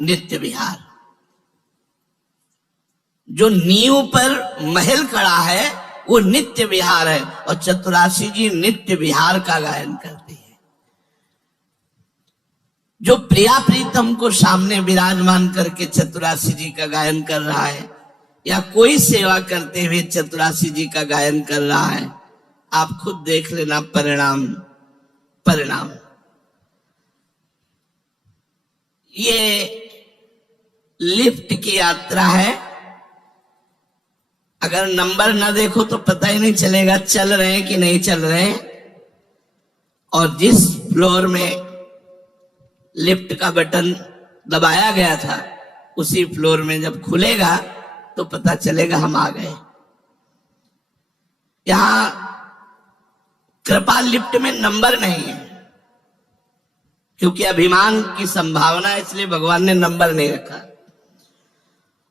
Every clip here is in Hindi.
नित्य विहार। जो नींव पर महल खड़ा है वो नित्य विहार है, और चतुरासी जी नित्य विहार का गायन करती है। जो प्रिया प्रीतम को सामने विराजमान करके चतुरासी जी का गायन कर रहा है, या कोई सेवा करते हुए चतुरासी जी का गायन कर रहा है, आप खुद देख लेना परिणाम। परिणाम ये लिफ्ट की यात्रा है। अगर नंबर ना देखो तो पता ही नहीं चलेगा चल रहे हैं कि नहीं चल रहे हैं। और जिस फ्लोर में लिफ्ट का बटन दबाया गया था उसी फ्लोर में जब खुलेगा तो पता चलेगा हम आ गए। यहां कृपा लिफ्ट में नंबर नहीं है, क्योंकि अभिमान की संभावना है, इसलिए भगवान ने नंबर नहीं रखा।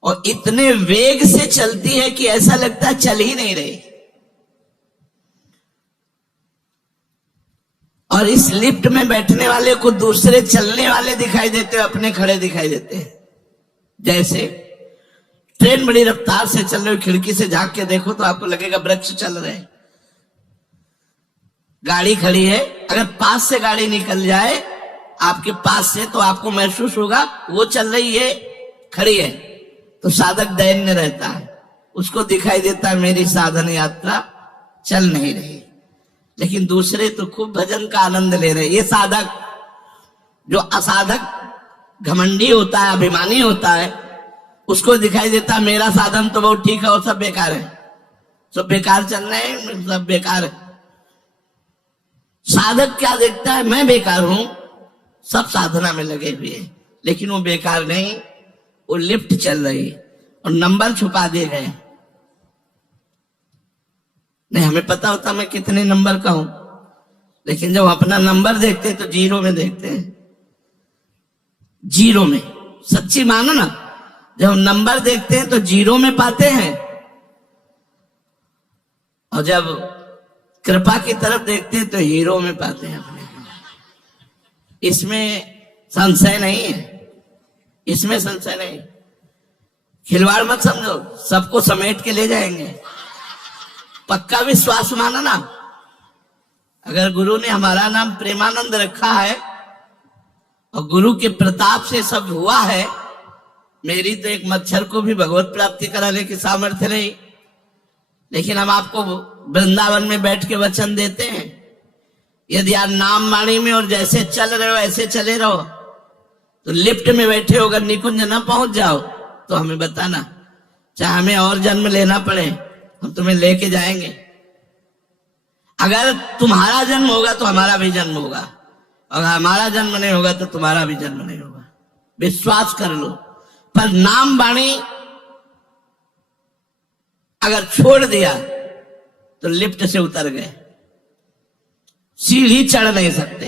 और इतने वेग से चलती है कि ऐसा लगता है चल ही नहीं रही। और इस लिफ्ट में बैठने वाले को दूसरे चलने वाले दिखाई देते हैं, अपने खड़े दिखाई देते हैं। जैसे ट्रेन बड़ी रफ्तार से चल रही, खिड़की से झांक के देखो तो आपको लगेगा वृक्ष चल रहे हैं। गाड़ी खड़ी है, अगर पास से गाड़ी निकल जाए आपके पास से तो आपको महसूस होगा वो चल रही है, खड़ी है। तो साधक दैन्य रहता है, उसको दिखाई देता है मेरी साधन यात्रा चल नहीं रही। लेकिन दूसरे तो खूब भजन का आनंद ले रहे। ये साधक, जो असाधक घमंडी होता है, अभिमानी होता है, उसको दिखाई देता है मेरा साधन तो बहुत ठीक है और सब बेकार है, सब बेकार चल रहे हैं, सब बेकार है। साधक क्या देखता है, मैं बेकार हूं, सब साधना में लगे हुए हैं, लेकिन वो बेकार नहीं, वो लिफ्ट चल रही और नंबर छुपा दिए गए। नहीं, हमें पता होता मैं कितने नंबर का हूं, लेकिन जब अपना नंबर देखते हैं तो जीरो में देखते हैं। जीरो में, सच्ची मानो ना, जब नंबर देखते हैं तो जीरो में पाते हैं, और जब कृपा की तरफ देखते हैं तो हीरो में पाते हैं अपने। इसमें संशय नहीं है, इसमें संशय नहीं। खिलवाड़ मत समझो, सबको समेट के ले जाएंगे। पक्का विश्वास मानो ना। अगर गुरु ने हमारा नाम प्रेमानंद रखा है और गुरु के प्रताप से सब हुआ है, मेरी तो एक मच्छर को भी भगवत प्राप्ति कराने की सामर्थ्य नहीं, लेकिन हम आपको वृंदावन में बैठ के वचन देते हैं, यदि आप नाम वाणी में और जैसे चल रहे हो ऐसे चले रहो, तो लिफ्ट में बैठे हो अगर निकुंज न पहुंच जाओ तो हमें बताना, चाहे हमें और जन्म लेना पड़े, हम तुम्हें लेके जाएंगे। अगर तुम्हारा जन्म होगा तो हमारा भी जन्म होगा, और हमारा जन्म नहीं होगा तो तुम्हारा भी जन्म नहीं होगा, विश्वास कर लो। पर नाम वाणी अगर छोड़ दिया तो लिफ्ट से उतर गए, सीढ़ी चढ़ नहीं सकते।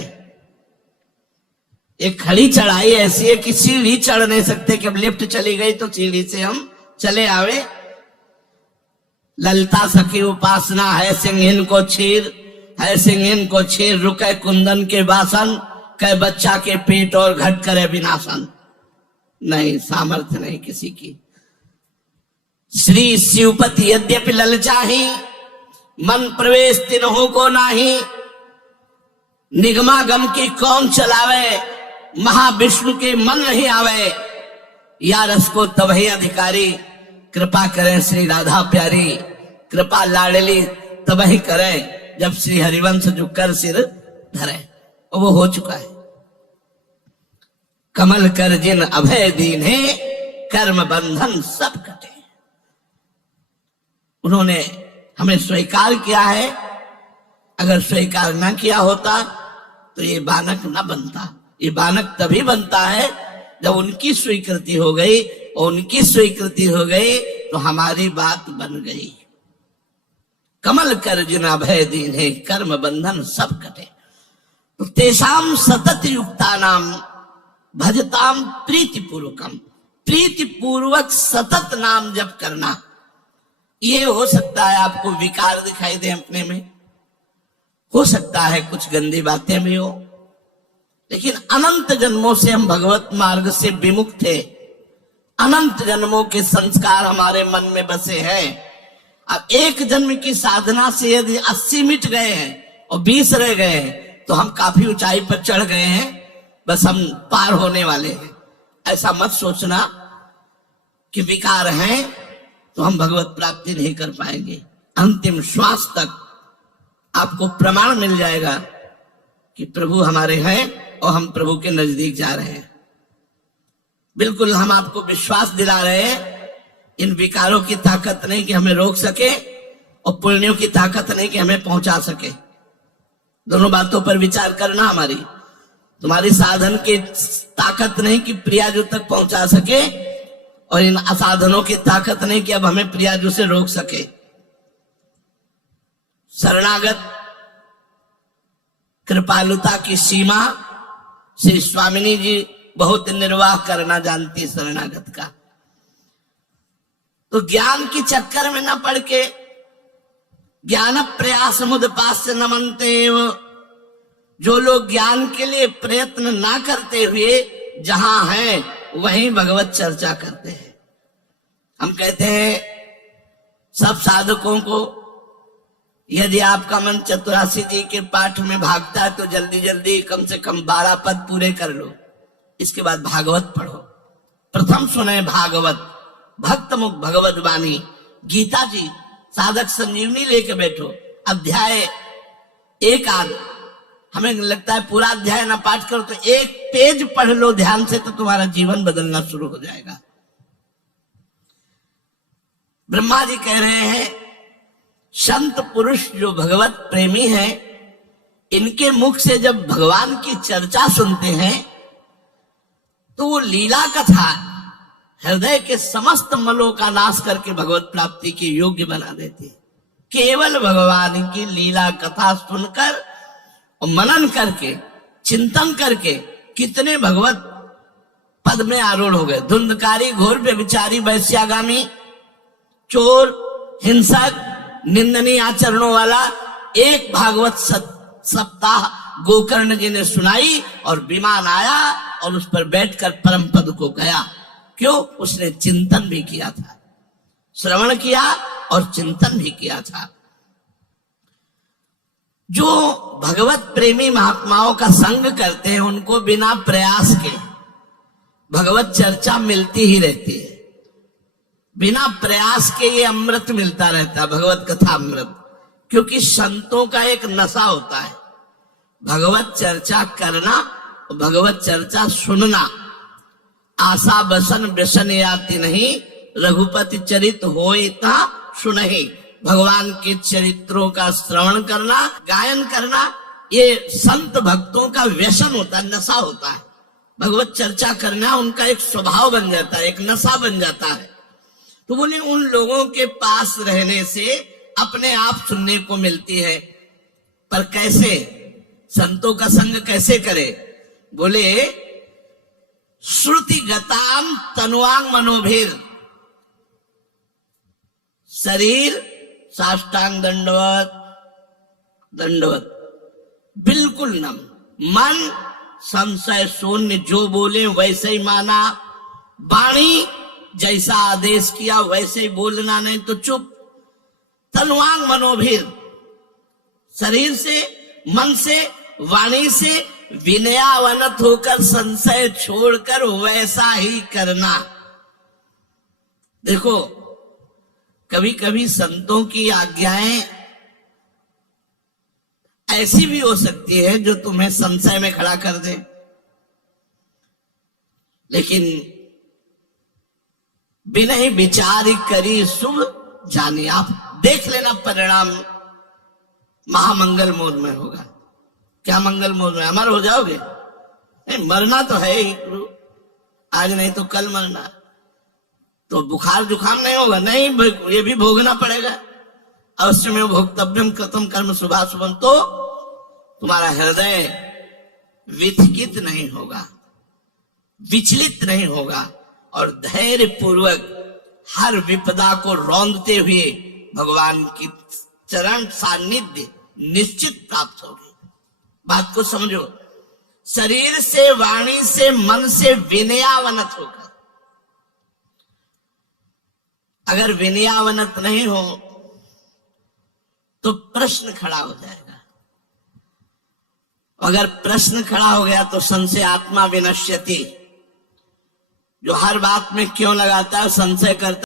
एक खड़ी चढ़ाई ऐसी है कि सीढ़ी चढ़ नहीं सकते, कि अब लिफ्ट चली गई तो सीढ़ी से हम चले आवे। ललता सखी उपासना है सिंहिन को छीर, है सिंहिन को छीर, रुके कुंदन के बासन, कह बच्चा के पेट और घट करे विनाशन। नहीं, सामर्थ्य नहीं किसी की। श्री शिवपति यद्यपि ललचाही, मन प्रवेश तिन्हों को नाही, निगमागम की कौन चलावे, महाविष्णु के मन नहीं आवे, या रस को तबही अधिकारी, कृपा करें श्री राधा प्यारी, कृपा लाडली तबही करें जब श्री हरिवंश झुककर सिर धरे। वो हो चुका है। कमल कर जिन अभय दीन्हे, कर्म बंधन सब कटे। उन्होंने हमें स्वीकार किया है, अगर स्वीकार ना किया होता तो ये बानक ना बनता। ये बानक तभी बनता है जब उनकी स्वीकृति हो गई, और उनकी स्वीकृति हो गई तो हमारी बात बन गई। कमल कर जिन अभय दीन्हे, कर्म बंधन सब कटे। तो तेषाम सतत युक्ता नाम भजताम प्रीति पूर्वकम, प्रीति पूर्वक सतत नाम जप करना। ये हो सकता है आपको विकार दिखाई दे अपने में, हो सकता है कुछ गंदी बातें भी हो, लेकिन अनंत जन्मों से हम भगवत मार्ग से विमुख थे, अनंत जन्मों के संस्कार हमारे मन में बसे हैं। अब एक जन्म की साधना से यदि 80 मिट गए हैं और 20 रह गए हैं तो हम काफी ऊंचाई पर चढ़ गए हैं, बस हम पार होने वाले हैं। ऐसा मत सोचना कि विकार हैं तो हम भगवत प्राप्ति नहीं कर पाएंगे। अंतिम श्वास तक आपको प्रमाण मिल जाएगा कि प्रभु हमारे हैं और हम प्रभु के नजदीक जा रहे हैं। बिल्कुल हम आपको विश्वास दिला रहे हैं, इन विकारों की ताकत नहीं कि हमें रोक सके और पुण्यों की ताकत नहीं कि हमें पहुंचा सके। दोनों बातों पर विचार करना। हमारी तुम्हारी साधन की ताकत नहीं कि प्रियाजू तक पहुंचा सके, और इन असाधनों की ताकत नहीं कि अब हमें प्रियाजू से रोक सके। शरणागत कृपालुता की सीमा श्री स्वामिनी जी बहुत निर्वाह करना जानती शरणागत का। तो ज्ञान की चक्कर में न पड़ के, ज्ञान प्रयास मुदपास्य नमन्ते, जो लोग ज्ञान के लिए प्रयत्न ना करते हुए जहां हैं वहीं भगवत चर्चा करते हैं। हम कहते हैं सब साधकों को, यदि आपका मन चतुरासी जी के पाठ में भागता है तो जल्दी जल्दी कम से कम 12 पद पूरे कर लो, इसके बाद भागवत पढ़ो। प्रथम सुने भागवत, भक्त मुख भगवत वाणी, गीता जी, साधक संजीवनी लेके बैठो। अध्याय एक आध, हमें लगता है पूरा अध्याय ना पाठ करो तो एक पेज पढ़ लो ध्यान से, तो तुम्हारा जीवन बदलना शुरू हो जाएगा। ब्रह्मा जी कह रहे हैं संत पुरुष जो भगवत प्रेमी हैं, इनके मुख से जब भगवान की चर्चा सुनते हैं तो वो लीला कथा हृदय के समस्त मलों का नाश करके भगवत प्राप्ति के योग्य बना देती है। केवल भगवान की लीला कथा सुनकर और मनन करके, चिंतन करके कितने भगवत पद में आरूढ़ हो गए। धुंधकारी, घोर व्यभिचारी, वैश्यागामी, चोर, हिंसक, निंदनीय आचरणों वाला एक भागवत सप्ताह गोकर्ण जी ने सुनाई और विमान आया और उस पर बैठकर परम पद को गया। क्यों? उसने चिंतन भी किया था, श्रवण किया और चिंतन भी किया था। जो भगवत प्रेमी महात्माओं का संग करते हैं उनको बिना प्रयास के भगवत चर्चा मिलती ही रहती है। बिना प्रयास के ये अमृत मिलता रहता है, भगवत कथा अमृत। क्योंकि संतों का एक नशा होता है भगवत चर्चा करना और भगवत चर्चा सुनना। आशा बसन व्यसन याति नहीं, रघुपति चरित होय ता सुनहि। भगवान के चरित्रों का श्रवण करना, गायन करना, ये संत भक्तों का व्यसन होता है, नशा होता है। भगवत चर्चा करना उनका एक स्वभाव बन जाता है, एक नशा बन जाता है। तो बोले उन लोगों के पास रहने से अपने आप सुनने को मिलती है। पर कैसे? संतों का संग कैसे करे? बोले श्रुति गताम तनुवांग मनोभीर, शरीर साष्टांग दंडवत, दंडवत बिल्कुल नम, मन संशय शून्य, जो बोले वैसे ही माना, वाणी जैसा आदेश किया वैसे ही बोलना, नहीं तो चुप। तनुवांग मनोभीर, शरीर से, मन से, वाणी से विनयावनत होकर संशय छोड़कर वैसा ही करना। देखो कभी कभी संतों की आज्ञाएं ऐसी भी हो सकती है जो तुम्हें संशय में खड़ा कर दे, लेकिन बिना ही विचार करी शुभ जाने। आप देख लेना परिणाम महामंगल मोड में होगा। क्या मंगल मोड में? अमर हो जाओगे? नहीं, मरना तो है ही, आज नहीं तो कल मरना। तो बुखार जुखाम नहीं होगा, नहीं, ये भी भोगना पड़ेगा। अवश्य में भोक्तव्यम कृतम कर्म शुभाशुभम। तो तुम्हारा हृदय विचकित नहीं होगा, विचलित नहीं होगा, और धैर्य पूर्वक हर विपदा को रौंदते हुए भगवान की चरण सानिध्य निश्चित प्राप्त होगी। बात को समझो। शरीर से, वाणी से, मन से विनयावनत होकर। अगर विनयावनत नहीं हो तो प्रश्न खड़ा हो जाएगा। अगर प्रश्न खड़ा हो गया तो संशय आत्मा विनश्यति। जो हर बात में क्यों लगाता है, संशय करता